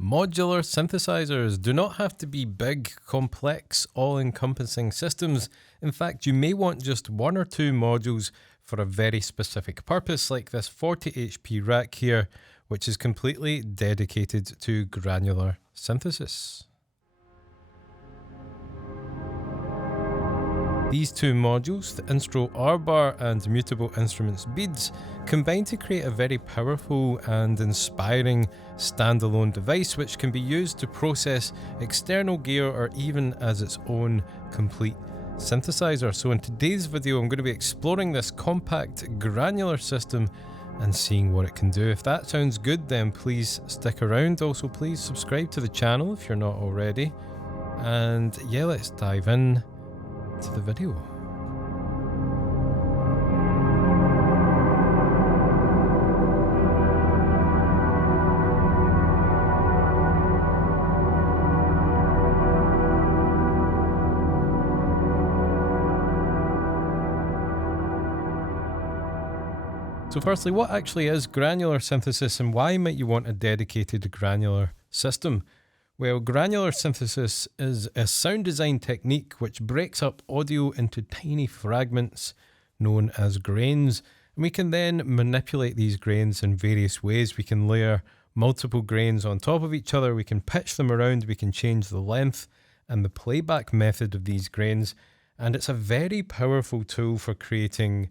Modular synthesizers do not have to be big, complex, all-encompassing systems. In fact, you may want just one or two modules for a very specific purpose, like this 40 HP rack here, which is completely dedicated to granular synthesis. These two modules, the Instruō Arbhar and Mutable instruments beads, combine to create a very powerful and inspiring standalone device which can be used to process external gear or even as its own complete synthesizer. So in today's video I'm going to be exploring this compact granular system and seeing what it can do. If that sounds good, then please stick around. Also please subscribe to the channel if you're not already. And yeah, let's dive in to the video. So firstly, what actually is granular synthesis and why might you want a dedicated granular system? Well, granular synthesis is a sound design technique which breaks up audio into tiny fragments known as grains, and we can then manipulate these grains in various ways. We can layer multiple grains on top of each other, we can pitch them around, we can change the length and the playback method of these grains, and it's a very powerful tool for creating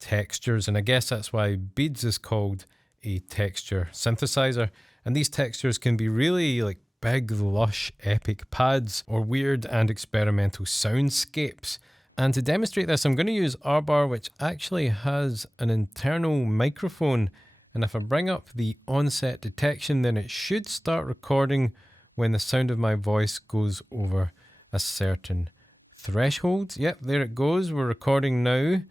textures, and I guess that's why beads is called a texture synthesizer. And these textures can be really like big, lush, epic pads or weird and experimental soundscapes. And to demonstrate this, I'm going to use Arbhar, which actually has an internal microphone. And if I bring up the onset detection, then it should start recording when the sound of my voice goes over a certain threshold. Yep, there it goes. We're recording now.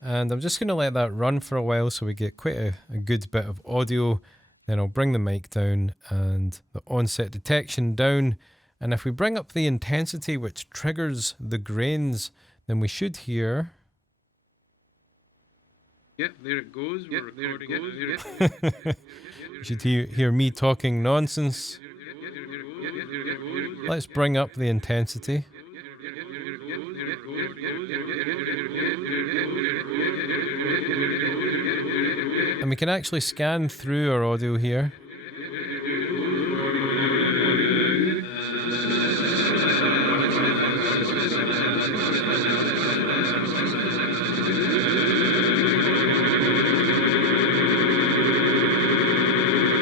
And I'm just going to let that run for a while so we get quite a good bit of audio. Then I'll bring the mic down and the onset detection down. And if we bring up the intensity, which triggers the grains, then we should hear. Yep, there it goes. We're recording it. You should hear me talking nonsense. Let's bring up the intensity. And we can actually scan through our audio here.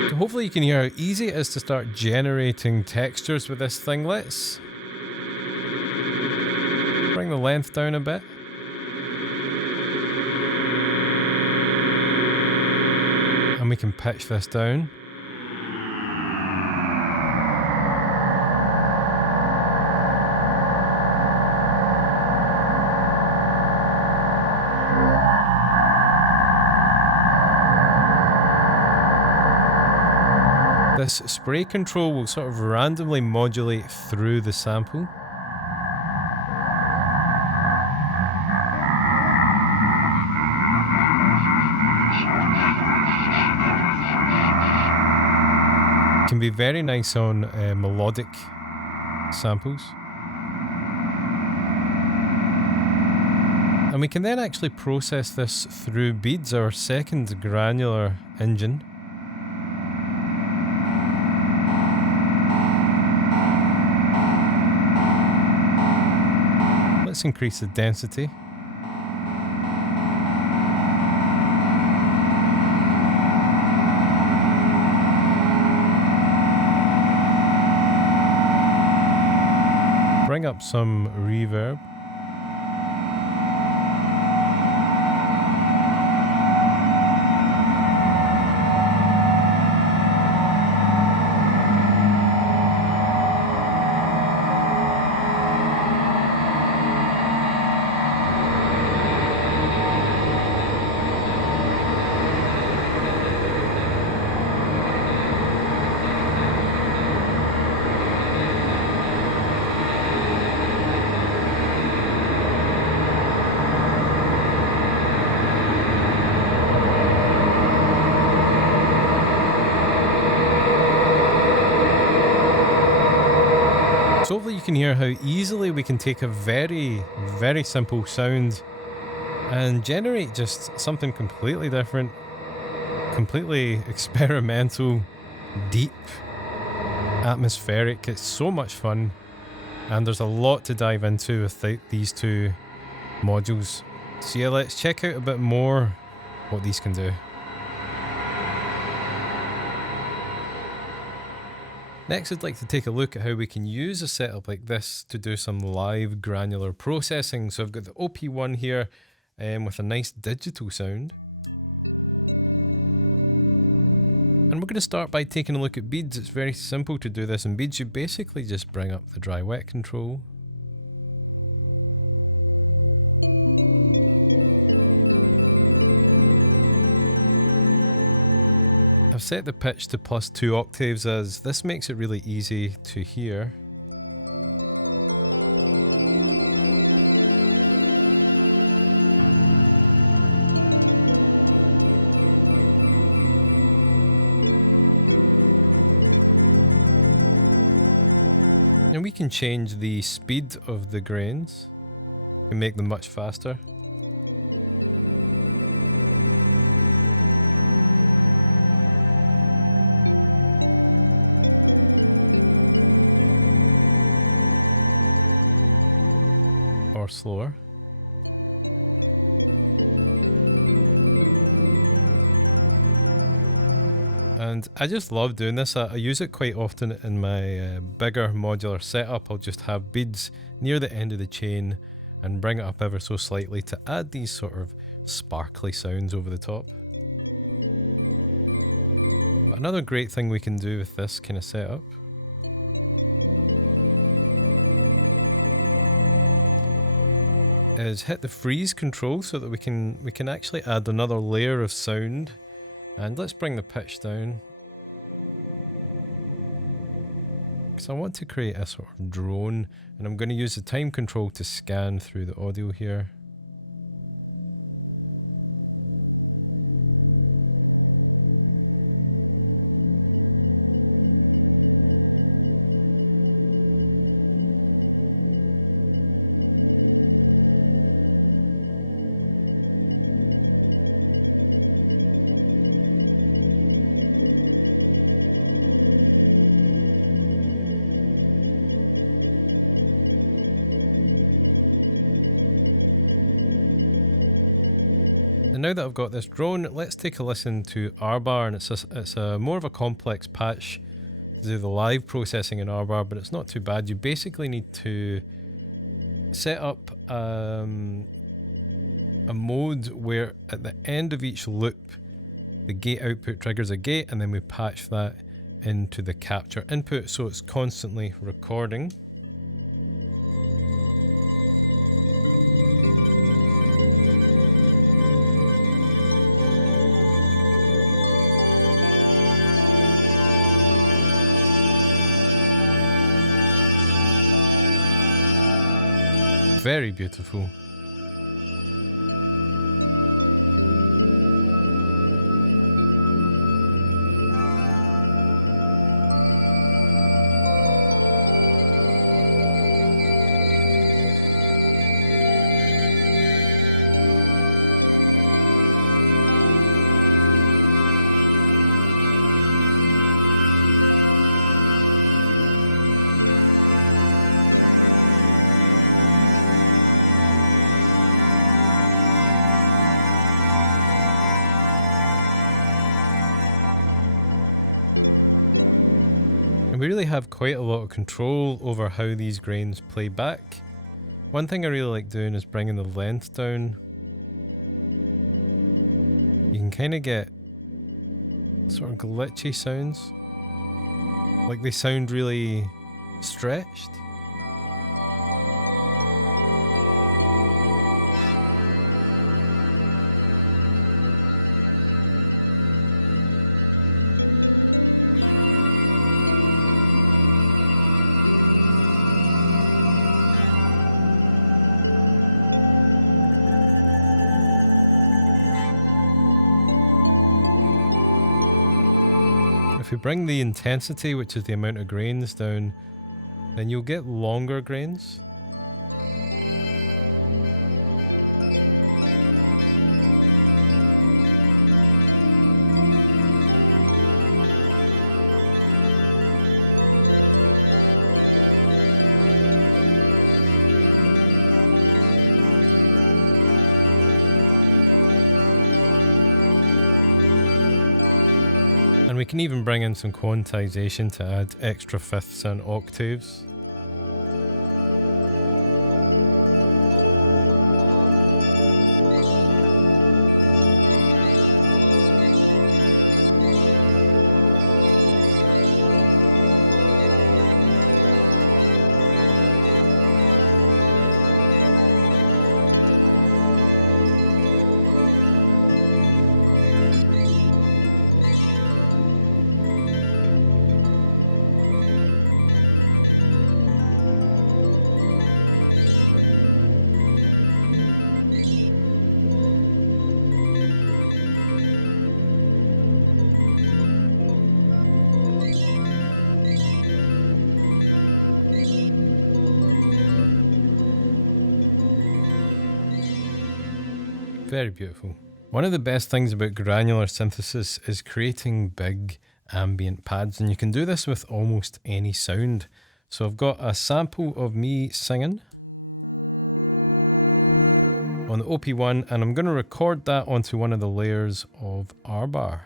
So hopefully you can hear how easy it is to start generating textures with this thing. Let's bring the length down a bit. And we can pitch this down. This spray control will sort of randomly modulate through the sample. Can be very nice on melodic samples. And we can then actually process this through beads, our second granular engine. Let's increase the density. Bring up some reverb. So hopefully you can hear how easily we can take a very, very simple sound and generate just something completely different, completely experimental, deep, atmospheric. It's so much fun, and there's a lot to dive into with these two modules. So yeah, let's check out a bit more what these can do. Next, I'd like to take a look at how we can use a setup like this to do some live granular processing. So I've got the OP1 here with a nice digital sound. And we're going to start by taking a look at beads. It's very simple to do this in beads. You basically just bring up the dry wet control. I've set the pitch to +2 octaves as this makes it really easy to hear. And we can change the speed of the grains and make them much faster. Or slower. And I just love doing this. I use it quite often in my bigger modular setup. I'll just have beads near the end of the chain and bring it up ever so slightly to add these sort of sparkly sounds over the top. But another great thing we can do with this kind of setup is hit the freeze control so that we can actually add another layer of sound. And let's bring the pitch down, because I want to create a sort of drone, and I'm going to use the time control to scan through the audio here. And now that I've got this drone, let's take a listen to Arbhar, and it's a more of a complex patch to do the live processing in Arbhar, but it's not too bad. You basically need to set up a mode where at the end of each loop the gate output triggers a gate, and then we patch that into the capture input so it's constantly recording. Very beautiful. And we really have quite a lot of control over how these grains play back. One thing I really like doing is bringing the length down. You can kind of get sort of glitchy sounds, like they sound really stretched. If we bring the intensity, which is the amount of grains, down, then you'll get longer grains. And we can even bring in some quantization to add extra fifths and octaves. Very beautiful. One of the best things about granular synthesis is creating big ambient pads, and you can do this with almost any sound. So I've got a sample of me singing on the OP1, and I'm going to record that onto one of the layers of Arbhar.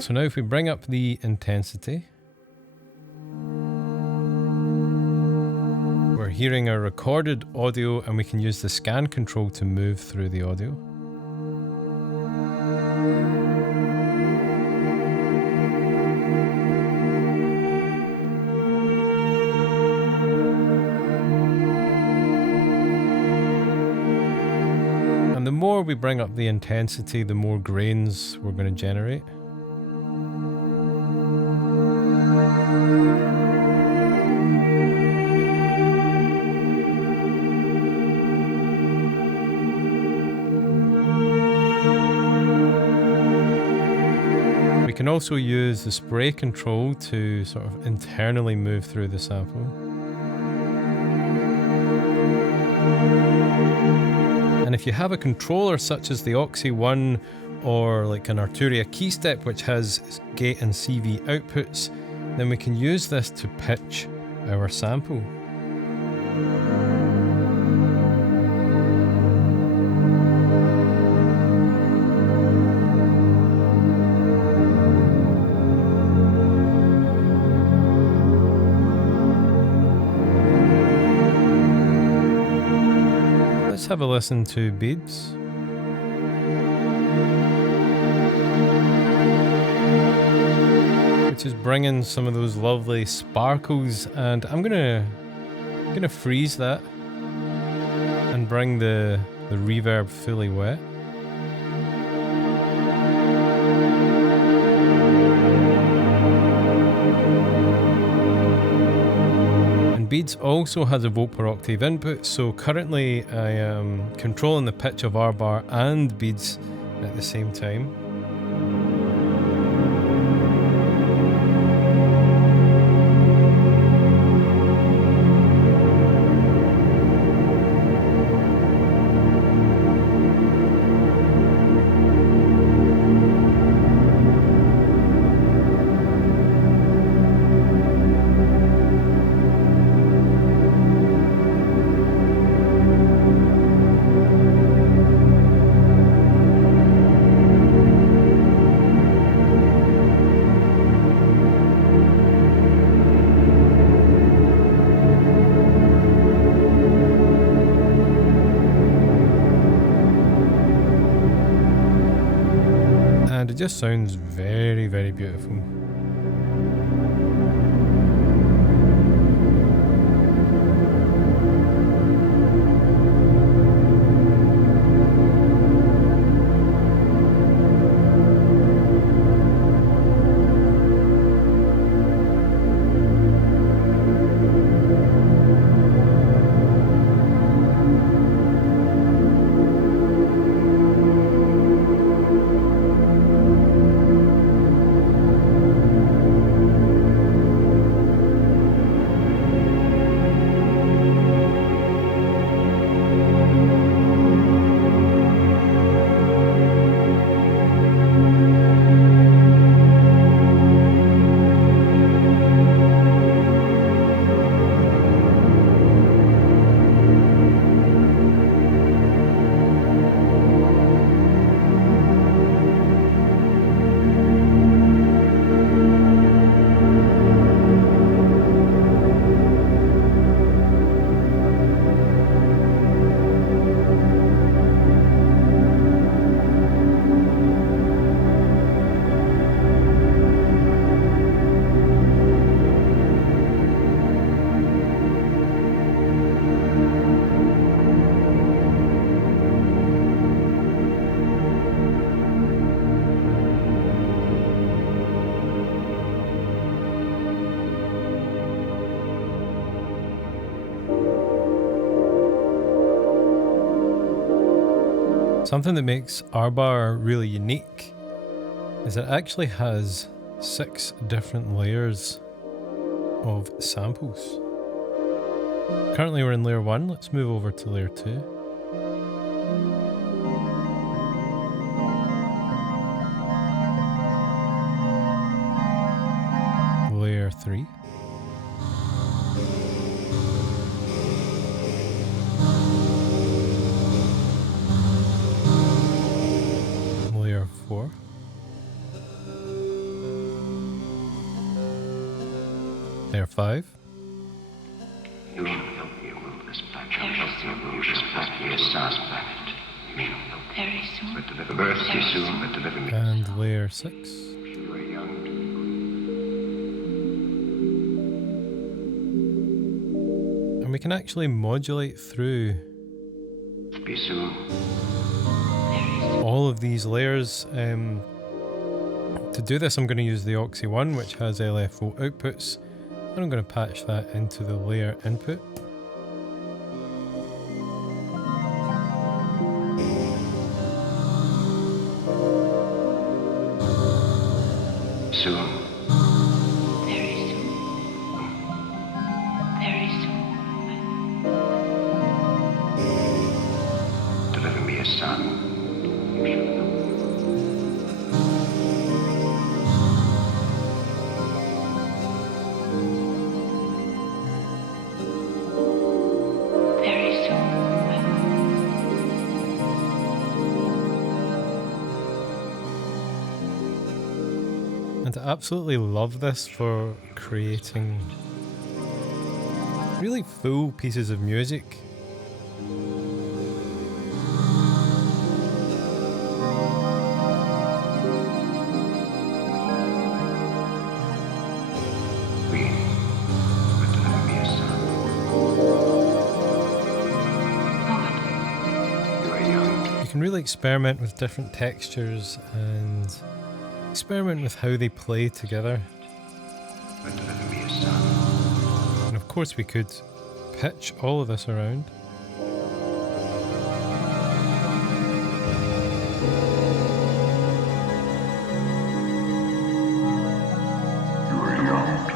So now if we bring up the intensity, we're hearing our recorded audio, and we can use the scan control to move through the audio. And the more we bring up the intensity, the more grains we're going to generate. We can also use the spray control to sort of internally move through the sample. And if you have a controller such as the Oxy One or like an Arturia keystep which has gate and CV outputs, then we can use this to pitch our sample. Let's have a listen to beads. Which is bringing some of those lovely sparkles, and I'm gonna freeze that and bring the reverb fully wet. Beads also has a volt per octave input, so currently I am controlling the pitch of Arbhar and beads at the same time. And it just sounds very, very beautiful. Something that makes Arbhar really unique is it actually has 6 different layers of samples. Currently we're in layer 1, let's move over to layer 2. Layer 3. Layer 4. Layer 5. You shall help me move this planet. You shall help me start planet. You shall help me. Very soon. But deliver birthday soon, but deliver me. And layer 6. You are young. And we can actually modulate through Be soon. all of these layers. To do this I'm going to use the Oxy 1, which has LFO outputs, and I'm going to patch that into the layer input. Soon. Very soon. Very soon. Deliver me a son. You shall help me. Very soon. And I absolutely love this for creating really full pieces of music. We. But deliver me a son. Lord, You are young. You can really experiment with different textures and experiment with how they play together. But deliver me a son. And of course we could pitch all of this around. You are young.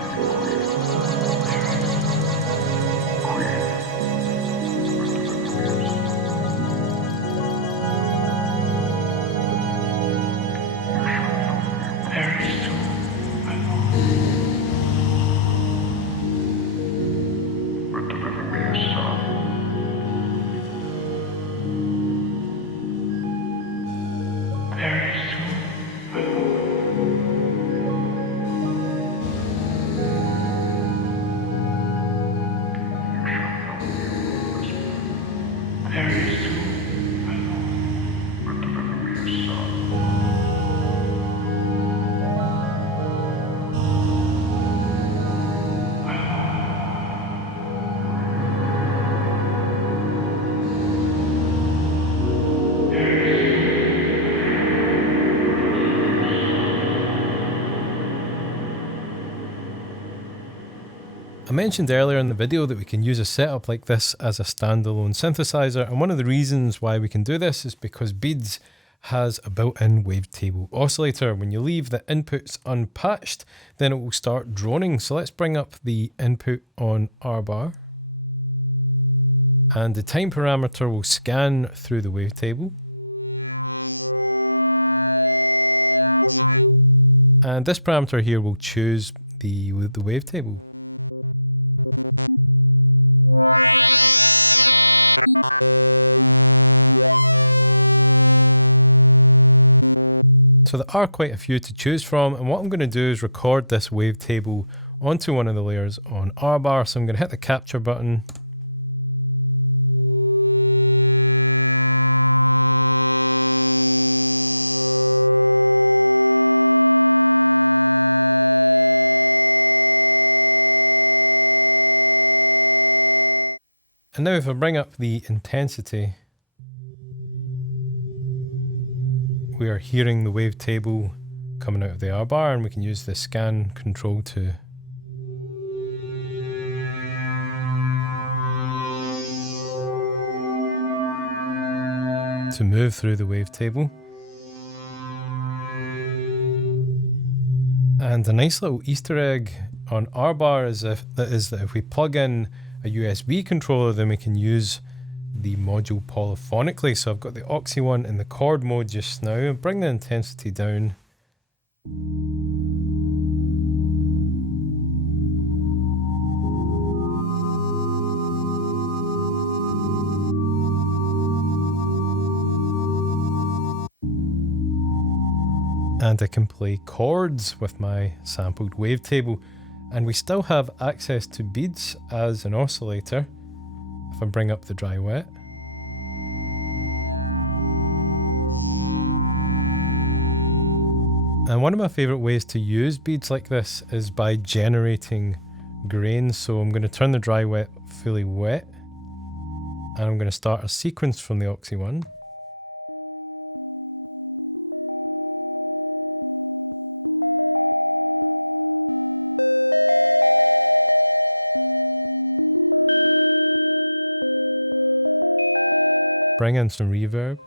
very soon. But deliver me a son. Very soon. Very soon. But deliver me a son. I mentioned earlier in the video that we can use a setup like this as a standalone synthesizer, and one of the reasons why we can do this is because Beats has a built-in wavetable oscillator. When you leave the inputs unpatched, then it will start droning. So let's bring up the input on Arbhar, and the time parameter will scan through the wavetable. And this parameter here will choose the wavetable. So there are quite a few to choose from, and what I'm going to do is record this wavetable onto one of the layers on Arbhar. So I'm going to hit the capture button. And now if I bring up the intensity, we are hearing the wavetable coming out of the Arbhar, and we can use the scan control to to move through the wavetable. And a nice little Easter egg on Arbhar is that if we plug in a USB controller, then we can use the module polyphonically. So I've got the Oxy one in the chord mode just now. Bring the intensity down. And I can play chords with my sampled wavetable, and we still have access to beads as an oscillator if I bring up the dry wet. And one of my favourite ways to use beads like this is by generating grains. So I'm going to turn the dry wet fully wet, and I'm going to start a sequence from the Oxy one. Bring in some reverb.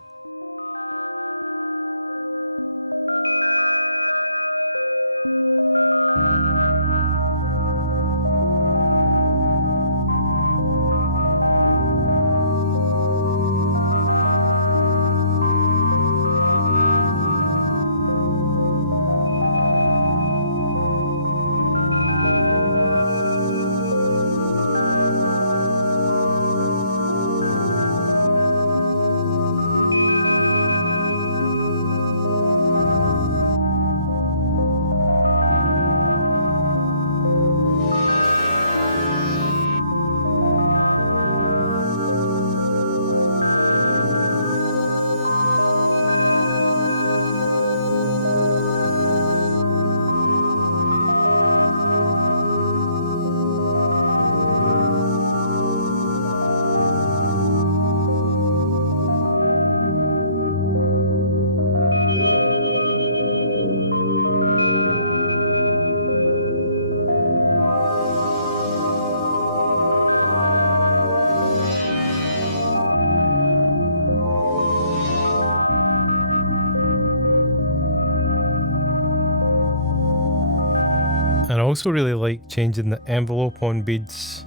And I also really like changing the envelope on beads.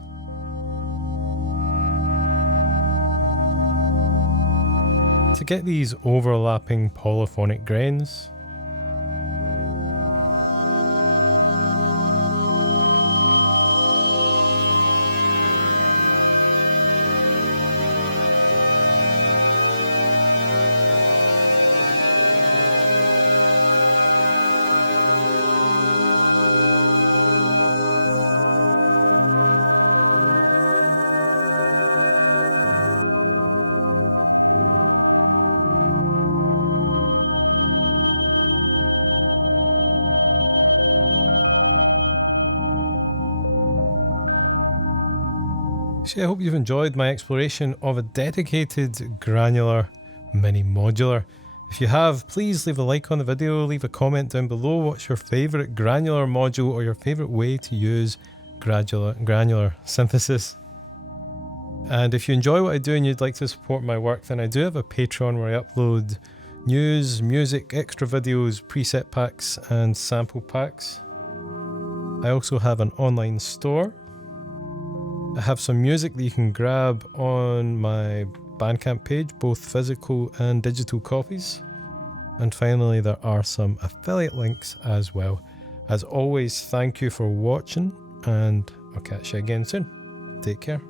To get these overlapping polyphonic grains. So I hope you've enjoyed my exploration of a dedicated granular mini modular. If you have, please leave a like on the video, leave a comment down below. What's your favourite granular module or your favourite way to use granular synthesis? And if you enjoy what I do and you'd like to support my work, then I do have a Patreon where I upload news, music, extra videos, preset packs and sample packs. I also have an online store. I have some music that you can grab on my Bandcamp page, both physical and digital copies. And finally, there are some affiliate links as well. As always, thank you for watching, and I'll catch you again soon. Take care.